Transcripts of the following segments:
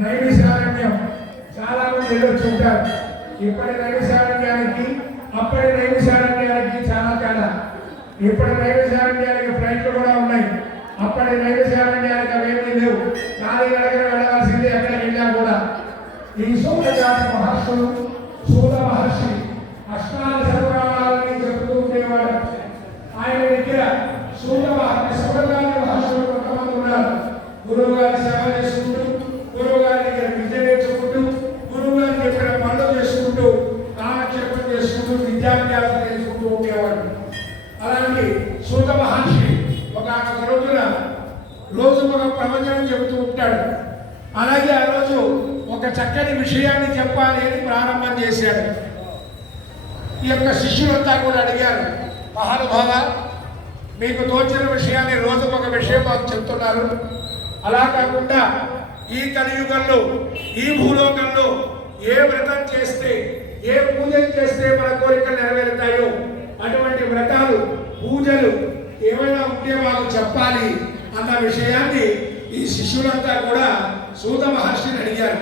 నైమిషారణ్యం చాలా మంది వెళ్ళొచ్చి ఉంటారు. ఇప్పటి నైమిషారణ్యానికి అప్పటి నైమిషారణ్యానికి చాలా తేడా. ఇప్పటి నైమిషారణ్యానికి ఫ్లైట్లు కూడా ఉన్నాయి. అప్పటి నైమిషారణ్యానికి అవేమీ లేవు. ఖాళీ నడకన వెళ్ళవలసింది ఎక్కడికి వెళ్ళా కూడా. ఈ సూర్యజాతి మహర్షులు సూత మహర్షి అష్టాల సర్వాలని చెబుతూ ఉండేవాడు ఆయన దగ్గర సూత మహర్షి సూర్యజాతి మహర్షులు కొంతమంది ఉన్నారు. గురువు గారి సేవ చేసుకుంటూ గురువు గారి దగ్గర విద్య నేర్చుకుంటూ గురువు గారు చెప్పిన పనులు చేసుకుంటూ కాలక్షేపం చేసుకుంటూ విద్యాభ్యాసం చేసుకుంటూ ఉండేవాడు అలాంటి సూత మహర్షి ఒక ఒక రోజున రోజు ఒక ప్రవచనం చెబుతూ ఉంటాడు అలాగే ఆ రోజు ఒక చక్కని విషయాన్ని చెప్పాలి అని ప్రారంభం చేశాడు ఈ యొక్క శిష్యులంతా కూడా అడిగారు మహానుభావ మీకు తోచిన విషయాన్ని రోజుకు ఒక విషయం మాకు చెప్తున్నారు. అలా కాకుండా ఈ కలియుగంలో ఈ భూలోకంలో ఏ వ్రతం చేస్తే ఏ పూజలు చేస్తే మన కోరికలు నెరవేరుతాయో అటువంటి వ్రతాలు పూజలు ఏమైనా ఉంటే మాకు చెప్పాలి అన్న విషయాన్ని ఈ శిష్యులంతా కూడా సూత మహర్షిని అడిగారు.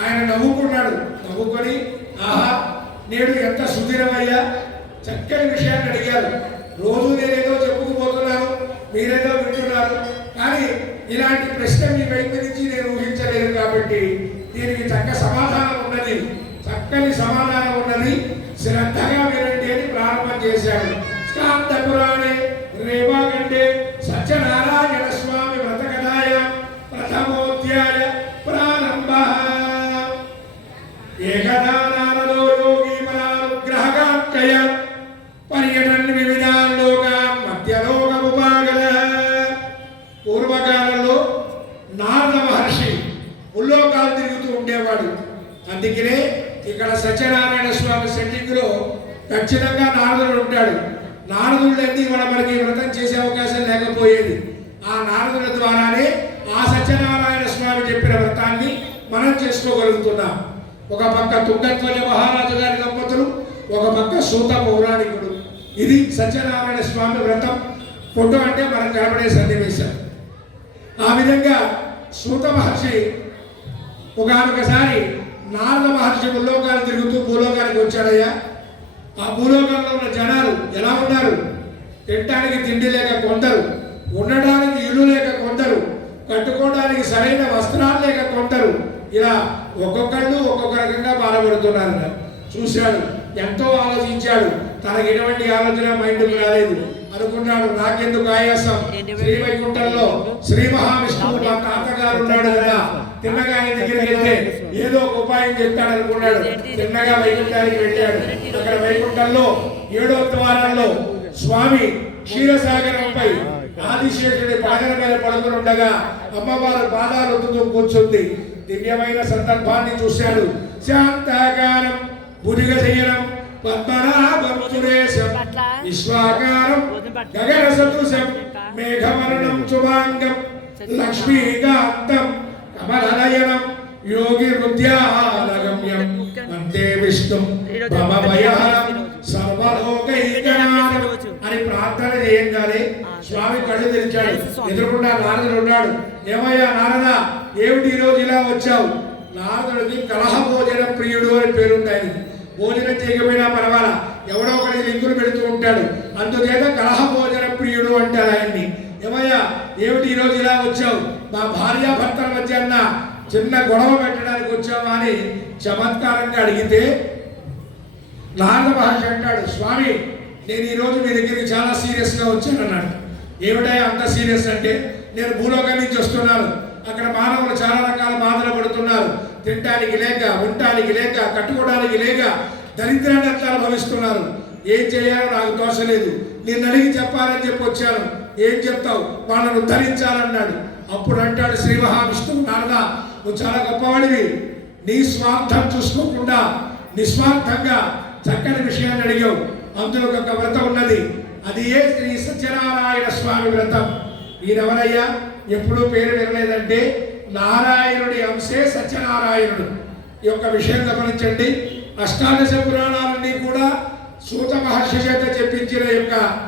ఆయన నవ్వుకున్నాడు నవ్వుకొని ఆహా నేడు ఎంత సుదీరమయ్యా? చక్కని విషయాన్ని అడిగారు. రోజు నేనేదో చెప్పుకుపోతున్నాను మీరేదో వింటున్నారు. కానీ ఇలాంటి ప్రశ్న మీ వైపు నుంచి నేను ఊహించలేదు కాబట్టి దీనికి చక్క సమాధానం ఉన్నది. చక్కని సమాధానం ఉన్నది. శ్రద్ధగా వినండి అని ప్రారంభం చేశాడు స్కాంత పురాణే రేవాగండే సత్యనారాయణ ఉండేవాడు. అందుకనే ఇక్కడ సత్యనారాయణ స్వామి సెట్టింగ్లో ఖచ్చితంగా నారదుడు ఉంటాడు. నారదుడు ఇవాళ మన మనకి వ్రతం చేసే అవకాశం లేకపోయేది? ఆ నారదుల ద్వారానే ఆ సత్యనారాయణ స్వామి చెప్పిన వ్రతాన్ని మనం చేసుకోగలుగుతున్నాం. ఒక పక్క తుంగత్వజ మహారాజు గారి దంపతులు ఒక పక్క సూత పౌరాణికుడు. ఇది సత్యనారాయణ స్వామి వ్రతం. ఫోటో అంటే మనం కనబడే సన్నివేశం. ఆ విధంగా సూత మహర్షి ఒకనొకసారి నారద మహర్షి భూలోకాలు తిరుగుతూ భూలోకానికి వచ్చాడయ్యా. ఆ భూలోకంలో ఉన్న జనాలు ఎలా ఉన్నారు? తినడానికి తిండి లేక కొందరు ఉండడానికి ఇల్లు లేక కొందరు కట్టుకోవడానికి సరైన వస్త్రాలు లేక కొందరు ఇలా ఒక్కొక్కళ్ళు ఒక్కొక్క రకంగా బాధపడుతున్నారు. చూశాడు ఎంతో ఆలోచించాడు. తనకి ఎటువంటి ఆలోచన మైండ్కి రాలేదు. అనుకున్నాడు నాకెందుకు ఆయాసం? శ్రీ వైకుంఠంలో శ్రీ మహావిష్ణువు మా తాతగారు ఉన్నాడు కదా. తిన్నగా ఆయన దగ్గరికి వెళ్తే ఏదో ఒక ఉపాయం చెప్తాడు అనుకున్నాడు. తిన్నగా వైకుంఠానికి వెళ్ళాడు. అక్కడ వైకుంఠంలో ఏడో ద్వారంలో స్వామి క్షీరసాగరంపై ఆదిశేషుడి పాదల మీద పడుకుని ఉండగా అమ్మవారు పాదాలు ఒత్తుతూ కూర్చుంది. దివ్యమైన సందర్భాన్ని చూశాడు. శాంతాకారం భుజగ శయనం పద్మనాభం సురేశం విశ్వాకారం గగన సదృశం మేఘమరణం శుభాంగం లక్ష్మీకాంతం కమలనయనం యోగి హృద్యాలగమ్యం వందే విష్ణు భవభయహరం సర్వలోకైకనాథం అని ప్రార్థన చేయంగానే స్వామి కళ్ళు తెరిచాడు. ఎదురుకుండా నారదుడు ఉన్నాడు. ఏమయ్యా నారద ఏమిటి ఈరోజు రోజు ఇలా వచ్చావు? నారదుడికి కలహ భోజన ప్రియుడు అని పేరుంది ఆయనకి భోజనం చేయకపోయినా పర్వాలా? ఎవడో ఒకరికి లింకులు పెడుతూ ఉంటాడు. అందుచేత కలహ భోజన ప్రియుడు అంటారు ఆయన్ని. ఏమయ్యా ఏమిటి ఈ రోజు ఇలా వచ్చావు? మా భార్యాభర్తల మధ్య అన్న చిన్న గొడవ పెట్టడానికి వచ్చావా అని చమత్కారంగా అడిగితే నారద మహర్షి అంటాడు స్వామి నేను ఈరోజు మీ దగ్గరికి చాలా సీరియస్గా వచ్చాను అన్నాడు. ఏమిటయ్యా అంత సీరియస్ అంటే? నేను భూలోకం నుంచి వస్తున్నాను. అక్కడ మానవులు చాలా రకాల బాధలు పడుతున్నారు. తినడానికి లేక ఉండటానికి లేక కట్టుకోవడానికి లేక దరిద్రాన్ని అంతా అనుభవిస్తున్నారు. ఏం చేయాలో నాకు తోచలేదు. నేను అడిగి చెప్పాలని చెప్పి వచ్చాను. ఏం చెప్తావు? వాళ్ళను ధరించాలన్నాడు అప్పుడు అంటాడు శ్రీ మహావిష్ణువు నారద నువ్వు చాలా గొప్పవాడివి. నీ స్వార్థం చూసుకోకుండా నిస్వార్థంగా చక్కని విషయాన్ని అడిగావు. అందులో ఒక వ్రతం ఉన్నది. అది ఏ శ్రీ సత్యనారాయణ స్వామి వ్రతం? ఈయనెవరయ్యా? ఎప్పుడూ పేరు వినలేదంటే నారాయణుడి అంశే సత్యనారాయణుడు. ఈ యొక్క విషయం గమనించండి. అష్టాదశ పురాణాలన్నీ కూడా సూత మహర్షి చేత చెప్పించిన యొక్క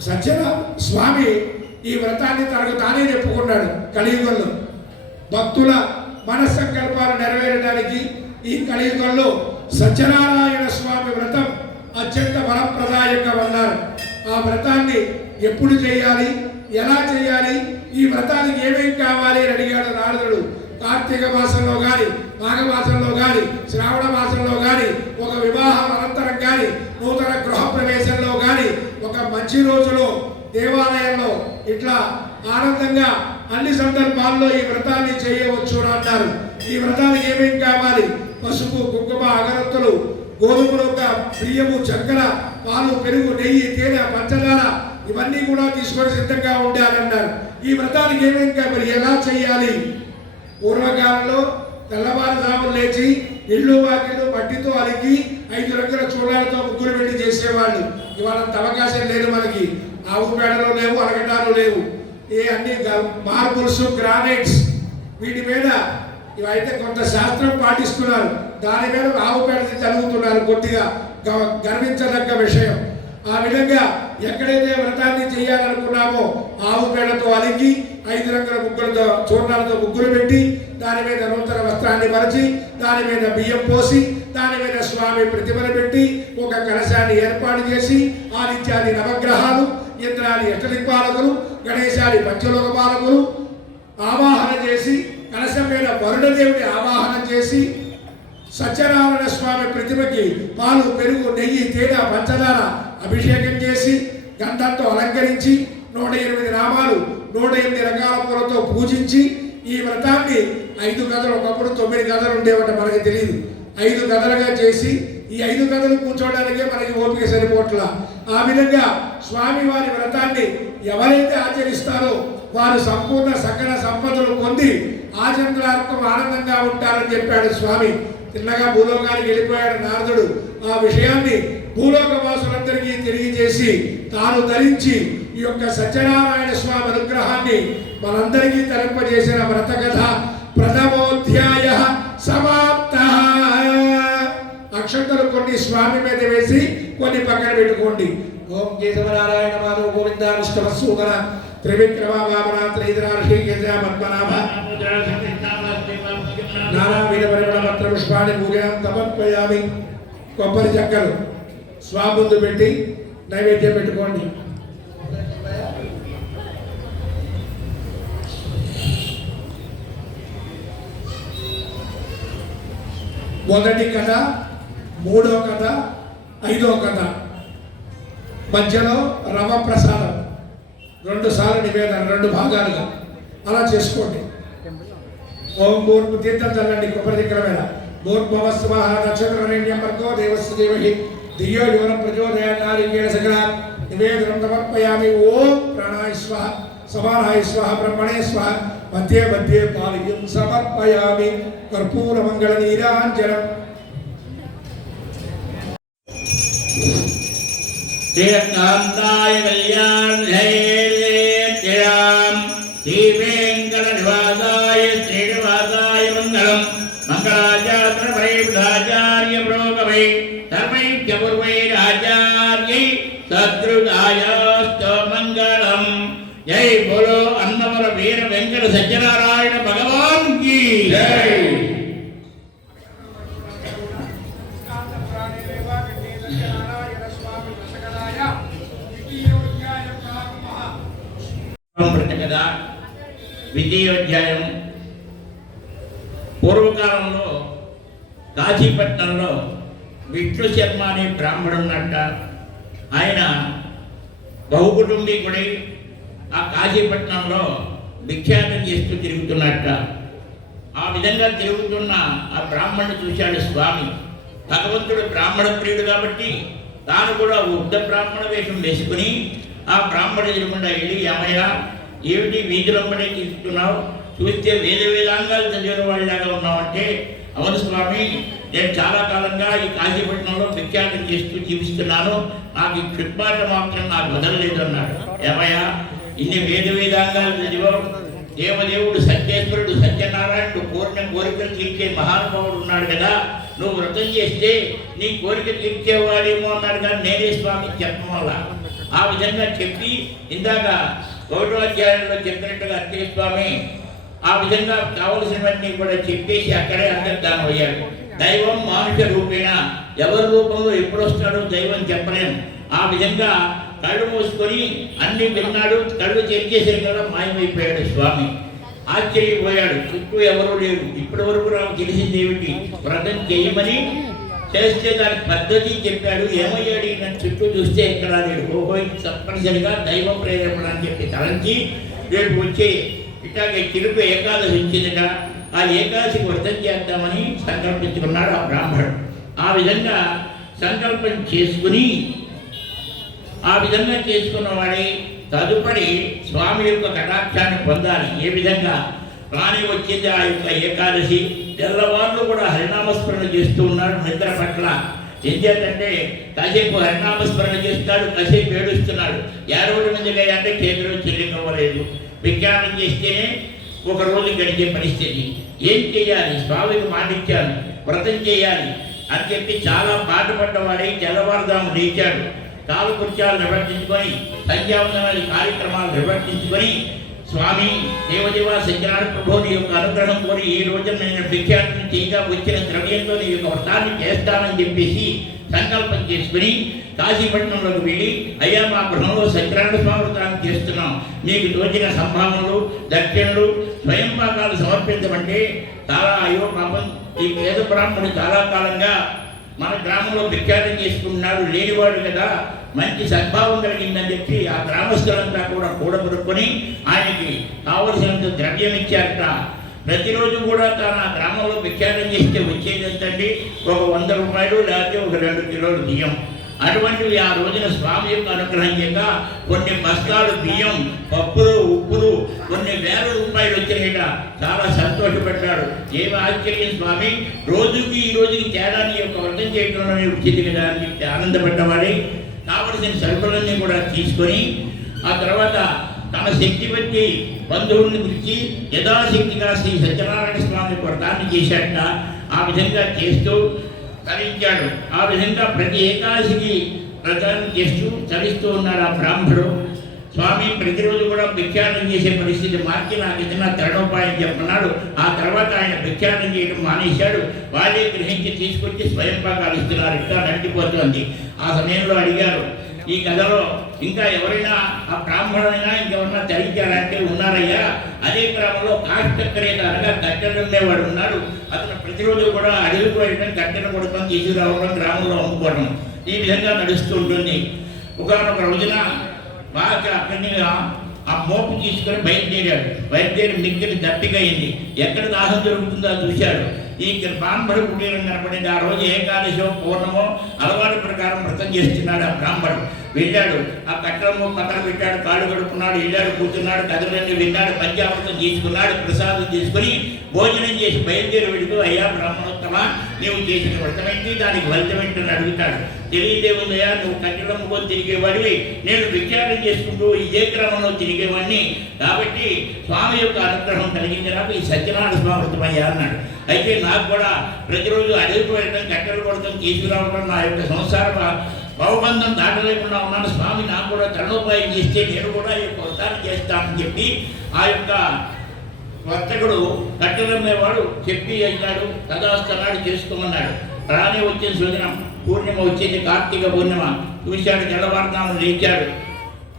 సత్యన స్వామి ఈ వ్రతాన్ని తనకు తానే చెప్పుకున్నాడు కలియుగంలో. భక్తుల మనస్సంకల్పాలు నెరవేరడానికి ఈ కలియుగంలో సత్యనారాయణ స్వామి వ్రతం అత్యంత బలప్రదాయంగా ఉన్నారు. ఆ వ్రతాన్ని ఎప్పుడు చేయాలి? ఎలా చేయాలి? ఈ వ్రతానికి ఏమేం కావాలి అని అడిగాడు నారదుడు. కార్తీక మాసంలో కానీ మాఘమాసంలో కానీ శ్రావణ మాసంలో కానీ ఒక వివాహం అనంతరం కానీ నూతన గృహ ప్రవేశంలో కానీ ఒక మంచి రోజులో దేవాలయంలో ఇట్లా ఆనందంగా అన్ని సందర్భాల్లో ఈ వ్రతాన్ని చేయవచ్చు అంటారు. ఈ వ్రతానికి ఏమేం కావాలి? పసుపు కుంకుమ అగరత్తులు గోధుమలు ఒక బియ్యము చక్కెర పాలు పెరుగు నెయ్యి తేనె పంచదార ఇవన్నీ కూడా తీసుకొని సిద్ధంగా ఉండాలన్నారు ఈ వ్రతానికి ఏమేం కావాలి? ఎలా చేయాలి? పూర్వకాలంలో తెల్లవారుజాములు లేచి ఇళ్ళు వాకిళ్ళు మట్టితో అలికి ఐదు రకాల చూడాలతో ముగ్గురు పెళ్ళి చేసేవాళ్ళు. ఇవాళ అవకాశం లేదు మనకి. ఆవు లేవు అరగటాలు లేవు. ఏ అన్ని మార్బుల్స్ గ్రానైట్స్ వీటి మీద ఇవైతే కొంత శాస్త్రం పాటిస్తున్నారు. దాని మీద ఆవు పేడ చదువుతున్నారు కొద్దిగా గర్వించదగ్గ విషయం. ఆ విధంగా ఎక్కడైతే వ్రతాన్ని చేయాలనుకున్నామో ఆవు పేడతో అలిగి ఐదు రంగుల ముగ్గులతో చూర్ణాలతో ముగ్గులు పెట్టి దాని మీద నూతన వస్త్రాన్ని పరిచి దాని మీద బియ్యం పోసి దాని మీద స్వామి ప్రతిమను పెట్టి ఒక కలశాన్ని ఏర్పాటు చేసి ఆదిత్యాది నవగ్రహాలు ఇంద్రాది అష్టదిక్పాలకులు గణేశాది పంచలోక పాలకులు ఆవాహన చేసి కలశం మీద వరుణదేవుని ఆవాహన చేసి సత్యనారాయణ స్వామి ప్రతిమకి పాలు పెరుగు నెయ్యి తేనె పంచదార అభిషేకం చేసి గంధంతో అలంకరించి నూట ఎనిమిది నామాలు నూట ఎనిమిది రకాల పూలతో పూజించి ఈ వ్రతాన్ని ఐదు కథలు ఒకప్పుడు తొమ్మిది కథలు ఉండేవట మనకి తెలియదు ఐదు కథలుగా చేసి ఈ ఐదు కథలు కూర్చోవడానికే మనకి ఓపిక సరిపోట్ల ఆ విధంగా స్వామి వారి వ్రతాన్ని ఎవరైతే ఆచరిస్తారో వారు సంపూర్ణ సకల సంపదలు పొంది ఆచంద్రాత్మక ఆనందంగా ఉంటారని చెప్పాడు స్వామి. తిన్నగా భూలోకానికి వెళ్ళిపోయాడు నారదుడు. ఆ విషయాన్ని భూలోక వాసులందరికీ తెలియజేసి తాను ధరించి ఈ యొక్క సత్యనారాయణ స్వామి అనుగ్రహాన్ని మనందరికీ తరింపజేసిన వ్రత కథ ప్రథమోధ్యాయ సమాప్త. అక్షంతలు కొన్ని స్వామి మీద వేసి కొన్ని పక్కన పెట్టుకోండి. ఓం కేశవనారాయణ మాధవ గోవిందానుష్ఠవ సూదన త్రివిక్రమ వామన త్రైదరా పద్మనాభ నానావిధ పరిమళ పుష్పాన్ని పూజాం సమర్పయామి. కొబ్బరి చెక్కలు స్వాముందు పెట్టి నైవేద్యం పెట్టుకోండి. మొదటి కథ మూడో కథ ఐదో కథ. మధ్యలో రవ ప్రసాదం. రెండు సార్లు నివేదన రెండు భాగాలుగా. అలా చేసుకోండి. ఓం భూర్పు తీర్థం చల్లండి కొబ్బరి దగ్గర మీద భూర్భవస్సు మహా నక్షత్రరణ్యం వర్గో దేవస్సు దేవహి. దియో యువన ప్రచోదయానారీకేణ సకల. నివేదనం సమర్పయామి. ఓం ప్రాణాయ స్వహ. సమానాయ స్వహ బ్రహ్మణే స్వహ. మధ్యే మధ్యే పాలియం సమర్పయామి. కర్పూర మంగళ నీరాంజనం. శ్రీరత్నాంతాయ కళ్యాణం శ్రీవేంకట నివాసాయ శ్రీనివాసాయ మంగళం మంగళాచార్య పరివృధాచార్య ప్రోగవై ధర్మైక్య పూర్వైరాచార్యై సదృదాయాస్తో మంగళం జై బోలో అన్నమర వీర వెంకట సత్యనారాయణ భగవాన్ కీ జై అధ్యాయం పూర్వకాలంలో కాశీపట్నంలో విష్ణు శర్మ అనే బ్రాహ్మణున్నట్ట ఆయన బహుకుటుంబీకుడై ఆ కాశీపట్నంలో విఖ్యాతం చేస్తూ తిరుగుతున్నట్ట. ఆ విధంగా తిరుగుతున్న ఆ బ్రాహ్మణుడు చూశాడు స్వామి. భగవంతుడు బ్రాహ్మణ ప్రియుడు కాబట్టి తాను కూడా ఉద్ద బ్రాహ్మణ వేషం వేసుకుని ఆ బ్రాహ్మణ ఎదురుకుండా వెళ్ళి ఏమయ్యా ఏమిటి వీధులంబడే తీసుకున్నావు? చూస్తే వేద వేదాంగాలు చదివిన వాళ్ళలాగా ఉన్నావంటే అవును స్వామి నేను చాలా కాలంగా ఈ కాశీపట్నంలో ప్రఖ్యాతం చేస్తూ జీవిస్తున్నాను. నాకు ఈ క్షుత్పాట మాత్రం నాకు వదలలేదు అన్నాడు ఏమయ్యా? ఇన్ని వేద వేదాంగాలు చదివావు? దేవదేవుడు సత్యేశ్వరుడు సత్యనారాయణుడు కోరిన కోరికలు తీర్చే మహానుభావుడు ఉన్నాడు కదా. నువ్వు వ్రతం చేస్తే నీ కోరిక తీర్చేవాడేమో అన్నాడు కానీ నేనే స్వామి చెప్పడం వల్ల ఆ విధంగా చెప్పి ఇందాక ఒకటో అధ్యాయంలో చెప్పినట్టుగా అత్తే స్వామి ఆ విధంగా కావలసినవన్నీ కూడా చెప్పేసి అక్కడే అంతర్ధానం అయ్యాడు. దైవం మానుష రూపేణ ఎవరి రూపంలో ఎప్పుడు వస్తాడో దైవం చెప్పలేము. ఆ విధంగా కళ్ళు మూసుకొని అన్ని విన్నాడు కళ్ళు తెరిచేసరికల్లా మాయమైపోయాడు స్వామి. ఆశ్చర్యపోయాడు చుట్టూ ఎవరూ లేరు. ఇప్పటి వరకు నాకు తెలిసింది ఏమిటి? వ్రతం చేయమని చేస్తే దాని పద్ధతి చెప్పాడు ఏమయ్యాడు ఈయన చుట్టూ చూస్తే ఇక్కడ నేను ఓహో తప్పనిసరిగా దైవ ప్రేరేపణ అని చెప్పి తలంచి రేపు వచ్చే ఇట్లాగే తిరుపు ఏకాదశి వచ్చిందిట ఆ ఏకాదశి వ్రతం చేద్దామని సంకల్పించుకున్నాడు ఆ బ్రాహ్మణుడు. ఆ విధంగా సంకల్పం చేసుకుని ఆ విధంగా చేసుకున్న వాడే తదుపరి స్వామి యొక్క కటాక్షాన్ని పొందాలి. ఏ విధంగా? రాణి వచ్చింది ఆ యొక్క ఏకాదశి. తెల్లవాళ్ళు కూడా హరినామస్మరణ చేస్తూ ఉన్నాడు నిద్ర పట్ల. ఎందుకంటే చేద్దంటే కాసేపు హరినామస్మరణ చేస్తాడు కాసేపు ఏడుస్తున్నాడు. ఏడవడం నుంచి అంటే కేంద్రం చెల్లించవలేదు విజ్ఞానం చేస్తేనే ఒక రోజు గడిచే పరిస్థితి. ఏం చేయాలి? స్వామికి మాటిచ్చాను. వ్రతం చేయాలి. అని చెప్పి చాలా బాధపడ్డవాడై తెల్లవారుదాము లేచాడు. కాలకృత్యాలు నిర్వర్తించుకొని సంధ్యావందనాలు కార్యక్రమాలు నిర్వర్తించుకొని స్వామి దేవదేవ సత్యనారాయణ ప్రభుని యొక్క అనుగ్రహం కోరి ఈ రోజు నేను భిక్షాటన చేయగా వచ్చిన ద్రవ్యంతో నీ యొక్క వ్రతాన్ని చేస్తానని చెప్పేసి సంకల్పం చేసుకుని కాశీపట్నంలోకి వెళ్ళి అయ్యా మా గృహంలో సత్యనారాయణ స్వామి వ్రతాన్ని చేస్తున్నాం. మీకు తోచిన సంభావనలు దక్షిణలు స్వయంపాకాలు సమర్పించమంటే చాలా అయ్యో పాపం. ఈ పేద బ్రాహ్మణుడు చాలా కాలంగా మన గ్రామంలో విఖ్యాతం చేసుకుంటున్నారు లేనివాడు కదా మంచి సద్భావం కలిగిందని చెప్పి ఆ గ్రామస్తులంతా కూడా కూడబడుకొని ఆయనకి కావలసినంత ద్రవ్యం ఇచ్చారట. ప్రతిరోజు కూడా తాను ఆ గ్రామంలో విఖ్యాతం చేస్తే వచ్చేది ఎంతండి? ఒక వంద రూపాయలు లేకపోతే ఒక రెండు కిలోలు బియ్యం. అటువంటివి ఆ రోజున స్వామి యొక్క అనుగ్రహం చేత కొన్ని బస్తాలు బియ్యం పప్పులు ఉప్పులు కొన్ని వేల రూపాయలు వచ్చినాయట చాలా సంతోషపెట్టాడు ఏమి ఆశ్చర్యం స్వామి? రోజుకి ఈ రోజుకి తేడాని యొక్క వ్రతం చేయడంలో వచ్చింది కదా అని చెప్పి ఆనందపడ్డవాడి. కావలసిన సరుకులన్నీ కూడా తీసుకొని ఆ తర్వాత తన శక్తి బట్టి బంధువుల్ని పిలిచి యథాశక్తిగా శ్రీ సత్యనారాయణ స్వామి వ్రతాన్ని చేశాట ఆ విధంగా చేస్తూ తరించాడు. ఆ విధంగా ప్రతి ఏకాదశికి వ్రతాన్ని చేస్తూ తరిస్తూ ఉన్నాడు ఆ బ్రాహ్మణుడు స్వామి ప్రతిరోజు కూడా భిక్షాటం చేసే పరిస్థితి మార్చి నాకు ఏదైనా తరణోపాయం చెప్పన్నాడు. ఆ తర్వాత ఆయన భిక్షాటం చేయడం మానేశాడు. వాళ్ళే గ్రహించి తీసుకొచ్చి స్వయం పాకాలు ఇస్తున్నారు. ఇట్లా నడిచిపోతుంది. ఆ సమయంలో అడిగారు ఈ కథలో ఇంకా ఎవరైనా ఆ బ్రాహ్మణుడైనా ఇంకెవరైనా తరించారంటే ఉన్నారయ్యా? అదే గ్రామంలో కాష్టక్రేత అనగా కట్టెలు ఉండేవాడు ఉన్నాడు. అతను ప్రతిరోజు కూడా అడవికి వెళ్ళడం కట్టెలు కొడతాం తీసుకురావడం గ్రామంలో అమ్ముకోవడం ఈ విధంగా నడుస్తూ ఉంటుంది. ఒకనొక రోజున బాగా అక్కడిని ఆ మోపు తీసుకొని బయలుదేరాడు. బయలుదేరి మిక్కిలి దప్పికయింది ఎక్కడ దాహం జరుగుతుందో చూశాడు. ఈ బ్రాహ్మడు కుటీరం కనపడింది. ఆ రోజు ఏకాదశో పూర్ణమో అలవాటు ప్రకారం వ్రతం చేస్తున్నాడు ఆ బ్రాహ్మడు. వెళ్ళాడు ఆ కట్టడము పక్కన పెట్టాడు కాళ్ళు కడుక్కున్నాడు వెళ్ళాడు కూర్చున్నాడు కథలన్నీ విన్నాడు పంచామృతం తీసుకున్నాడు ప్రసాదం తీసుకుని భోజనం చేసి బయలుదేరి వెళుతూ అయ్యా బ్రాహ్మణోత్తమ నీవు చేసిన వ్రతమేంటి దానికి ఫలితమేంటని అడుగుతాడు. తెలియదేముందయ్యా నువ్వు కట్టడమ్ముకొని తిరిగేవాడివి. నేను విఖ్యాతం చేసుకుంటూ ఇదే క్రమంలో తిరిగేవాడిని. కాబట్టి స్వామి యొక్క అనుగ్రహం కలిగింది నాకు. ఈ సత్యనారాయణ స్వామి వ్రతమయ్యా అన్నాడు. అయితే నాకు కూడా ప్రతిరోజు అడవికి వెళ్ళడం గట్టెలు కొడటం తీసుకురావడం నా యొక్క సంసారం భవబంధం దాటలేకుండా ఉన్నాను. స్వామి నాకు కూడా తరుణోపాయం చేస్తే నేను కూడా ఈ యొక్క వ్రతాన్ని చేస్తానని చెప్పి ఆ యొక్క వర్తకుడు కట్టెలమ్మేవాడు చెప్పి అయినాడు కథాస్తన్నాడు చేసుకోమన్నాడు. రానే వచ్చిన సుదినం పూర్ణిమ వచ్చింది కార్తీక పూర్ణిమ. చూశాడు తెల్లవారుతాము లేచాడు.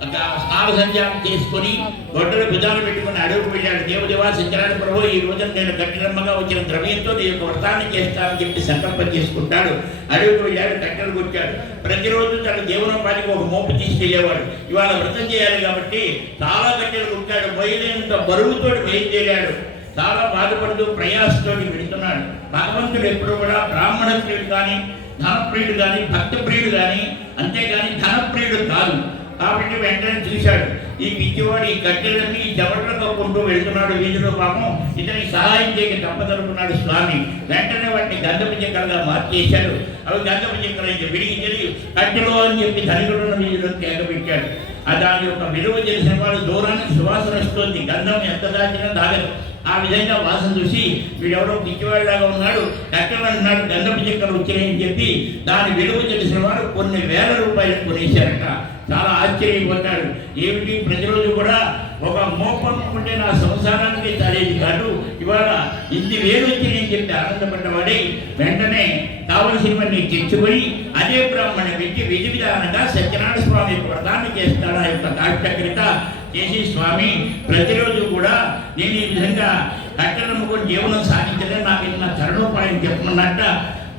స్నాన సంధ్యానం చేసుకొని గొడ్డలు భుజాలు పెట్టుకుని అడుగు వెళ్ళాడు. దేవుదేవా సత్యనారాయణ ప్రభు ఈ రోజున నేను కఠినమ్మగా వచ్చిన ద్రవ్యంతో నీ యొక్క వ్రతాన్ని చేస్తానని చెప్పి సంకల్పం చేసుకుంటాడు. అడుగుకు వెళ్ళాడు కట్టెలు కొట్టాడు. ప్రతిరోజు తన జీవనోపాధికి ఒక మోపు తీసుకెళ్ళేవాడు. ఇవాళ వ్రతం చేయాలి కాబట్టి చాలా కట్టెలు కొట్టాడు. బయలుదేరినంత బరువుతో బయలుదేరాడు. చాలా బాధపడుతూ ప్రయాసతో వెళుతున్నాడు. భగవంతుడు ఎప్పుడు కూడా బ్రాహ్మణ ప్రియుడు కానీ ధనప్రియుడు కానీ భక్త ప్రియుడు కానీ అంతేగాని ధనప్రియుడు కాదు. కాబట్టి వెంటనే చూశాడు. ఈ పిచ్చివాడు ఈ గట్టెలన్నీ ఈ చెవట్లు కప్పుకుంటూ వెళ్తున్నాడు వీధిలో పాపం. ఇతనికి సహాయం చేయక తప్పదనుకున్నాడు స్వామి. వెంటనే వాటిని గంధపు చక్రంగా మార్చేశాడు. అవి గంధపు చక్రం అయితే విడిగి తెలియ కట్టెలో అని చెప్పి ధనికుడున్న వీధిలో కేకపెట్టాడు దాని యొక్క విలువ చేసిన వాళ్ళు దూరానికి సువాసన వస్తుంది. గంధం ఎంత దాచినా దాగదు. ఆ విధంగా వాసన చూసి వీడెవరో పిచ్చివాడిలాగా ఉన్నాడు. కట్టెలు అంటున్నాడు గంధపు చెక్కలు వచ్చినాయని చెప్పి దాని విలువ తెలిసిన వాడు కొన్ని వేల రూపాయలు కొనేశారట. చాలా ఆశ్చర్యపోతాడు. ఏమిటి? ప్రతిరోజు కూడా ఒక మోపం ఉంటే నా సంసారానికి చాలేది కాదు. ఇవాళ ఇన్ని వేలు వచ్చినాయని చెప్పి ఆనందపడ్డవాడే వెంటనే కావలసినవన్నీ తెచ్చుకొని అదే బ్రాహ్మణ వ్యక్తి విధి విధానంగా సత్యనారాయణ స్వామి ప్రదానం చేస్తాడు ఆ యొక్క దాష్టక్రిత చేసి స్వామి ప్రతిరోజు కూడా నేను ఈ విధంగా కట్టెలమ్ముకొని జీవనం సాగించడం నాకు ఇది నా తరుణోపాయం చెప్పమన్నట్ట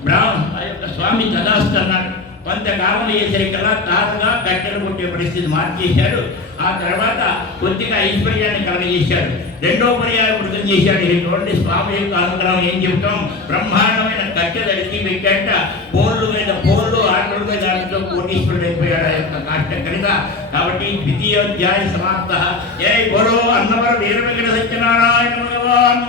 బ్రాహ్మ ఆ యొక్క స్వామి తదాస్తన్నాడు. కొంతకాలం అయ్యేసరికల్లా తాతగా కట్టెలు కొట్టే పరిస్థితి మార్చేశాడు ఆ తర్వాత కొద్దిగా ఐశ్వర్యాన్ని కలగజేశాడు. రెండో పర్యాయం వృద్ధం చేశాడు. ఇటువంటి స్వామి యొక్క అనుగ్రహం ఏం చెప్తాం బ్రహ్మాండమైన కట్టెలు అడిగి పెట్టాట పోర్లు మీద పోర్లు ఆటలు మీద ఆటలతో కోటీశ్వరుడు అయిపోయాడు ఆ యొక్క కాష్ట కనుక. కాబట్టి ద్వితీయోధ్యాయ సమాప్త. ఏ గౌరవ అన్నవరం వీరవెంకట సత్యనారాయణ భగవాన్